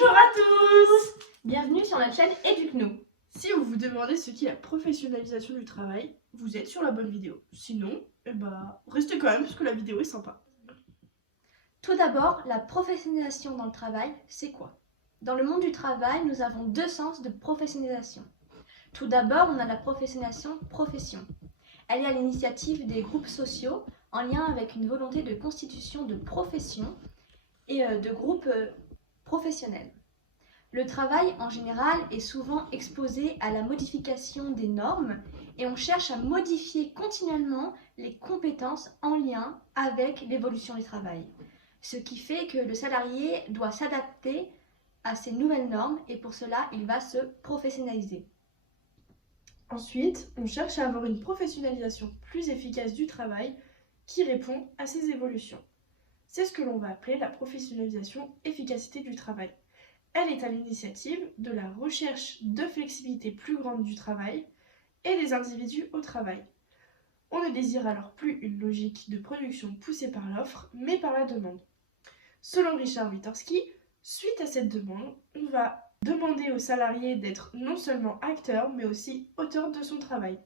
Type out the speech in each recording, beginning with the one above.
Bonjour à tous! Bienvenue sur notre chaîne Éduque-nous. Si vous vous demandez ce qu'est la professionnalisation du travail, vous êtes sur la bonne vidéo. Sinon, restez quand même parce que la vidéo est sympa. Tout d'abord, la professionnalisation dans le travail, c'est quoi? Dans le monde du travail, nous avons deux sens de professionnalisation. Tout d'abord, on a la professionnalisation profession. Elle est à l'initiative des groupes sociaux en lien avec une volonté de constitution de professions et de groupes professionnels. Le travail, en général, est souvent exposé à la modification des normes et on cherche à modifier continuellement les compétences en lien avec l'évolution du travail. Ce qui fait que le salarié doit s'adapter à ces nouvelles normes et pour cela, il va se professionnaliser. Ensuite, on cherche à avoir une professionnalisation plus efficace du travail qui répond à ces évolutions. C'est ce que l'on va appeler la professionnalisation efficacité du travail. Elle est à l'initiative de la recherche de flexibilité plus grande du travail et des individus au travail. On ne désire alors plus une logique de production poussée par l'offre, mais par la demande. Selon Richard Witkowski, suite à cette demande, on va demander aux salariés d'être non seulement acteurs, mais aussi auteurs de son travail.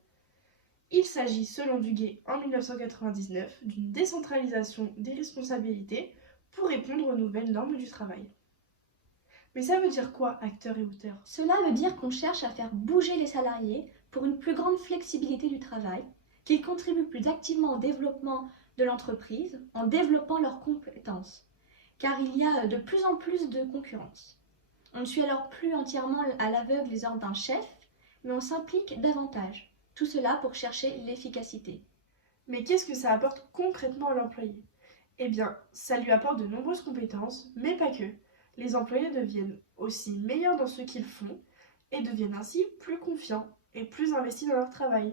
Il s'agit, selon Duguay en 1999, d'une décentralisation des responsabilités pour répondre aux nouvelles normes du travail. Mais ça veut dire quoi, acteur et auteur? Cela veut dire qu'on cherche à faire bouger les salariés pour une plus grande flexibilité du travail, qu'ils contribuent plus activement au développement de l'entreprise en développant leurs compétences, car il y a de plus en plus de concurrence. On ne suit alors plus entièrement à l'aveugle les ordres d'un chef, mais on s'implique davantage. Tout cela pour chercher l'efficacité. Mais qu'est-ce que ça apporte concrètement à l'employé? Eh bien, ça lui apporte de nombreuses compétences, mais pas que. Les employés deviennent aussi meilleurs dans ce qu'ils font et deviennent ainsi plus confiants et plus investis dans leur travail.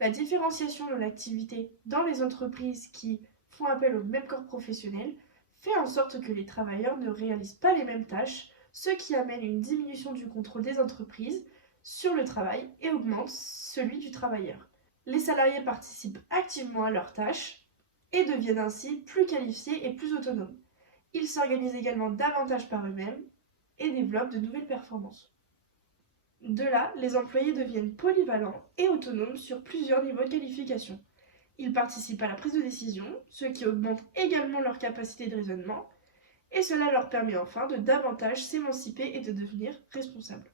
La différenciation de l'activité dans les entreprises qui font appel au même corps professionnel fait en sorte que les travailleurs ne réalisent pas les mêmes tâches, ce qui amène une diminution du contrôle des entreprises sur le travail et augmente celui du travailleur. Les salariés participent activement à leurs tâches et deviennent ainsi plus qualifiés et plus autonomes. Ils s'organisent également davantage par eux-mêmes et développent de nouvelles performances. De là, les employés deviennent polyvalents et autonomes sur plusieurs niveaux de qualification. Ils participent à la prise de décision, ce qui augmente également leur capacité de raisonnement, et cela leur permet enfin de davantage s'émanciper et de devenir responsables.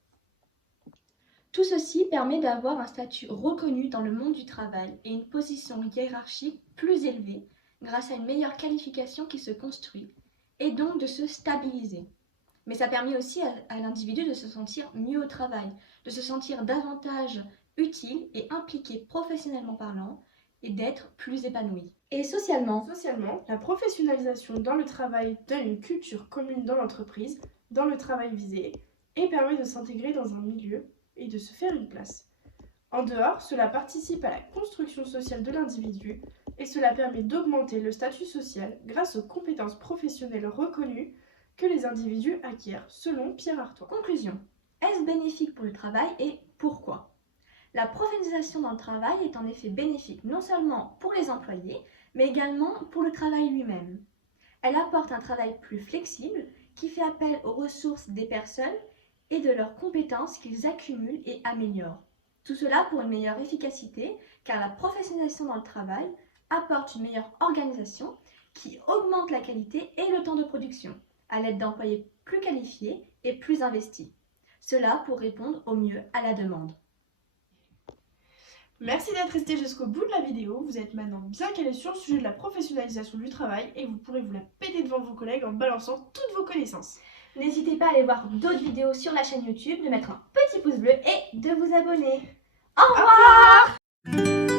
Tout ceci permet d'avoir un statut reconnu dans le monde du travail et une position hiérarchique plus élevée grâce à une meilleure qualification qui se construit et donc de se stabiliser. Mais ça permet aussi à l'individu de se sentir mieux au travail, de se sentir davantage utile et impliqué professionnellement parlant et d'être plus épanoui. Et socialement, la professionnalisation dans le travail donne une culture commune dans l'entreprise, dans le travail visé, et permet de s'intégrer dans un milieu et de se faire une place. En dehors, cela participe à la construction sociale de l'individu et cela permet d'augmenter le statut social grâce aux compétences professionnelles reconnues que les individus acquièrent, selon Pierre Artois. Conclusion. Est-ce bénéfique pour le travail et pourquoi? La professionnalisation dans le travail est en effet bénéfique non seulement pour les employés, mais également pour le travail lui-même. Elle apporte un travail plus flexible qui fait appel aux ressources des personnes et de leurs compétences qu'ils accumulent et améliorent. Tout cela pour une meilleure efficacité, car la professionnalisation dans le travail apporte une meilleure organisation qui augmente la qualité et le temps de production, à l'aide d'employés plus qualifiés et plus investis. Cela pour répondre au mieux à la demande. Merci d'être resté jusqu'au bout de la vidéo. Vous êtes maintenant bien calé sur le sujet de la professionnalisation du travail et vous pourrez vous la péter devant vos collègues en balançant toutes vos connaissances. N'hésitez pas à aller voir d'autres vidéos sur la chaîne YouTube, de mettre un petit pouce bleu et de vous abonner. Au revoir!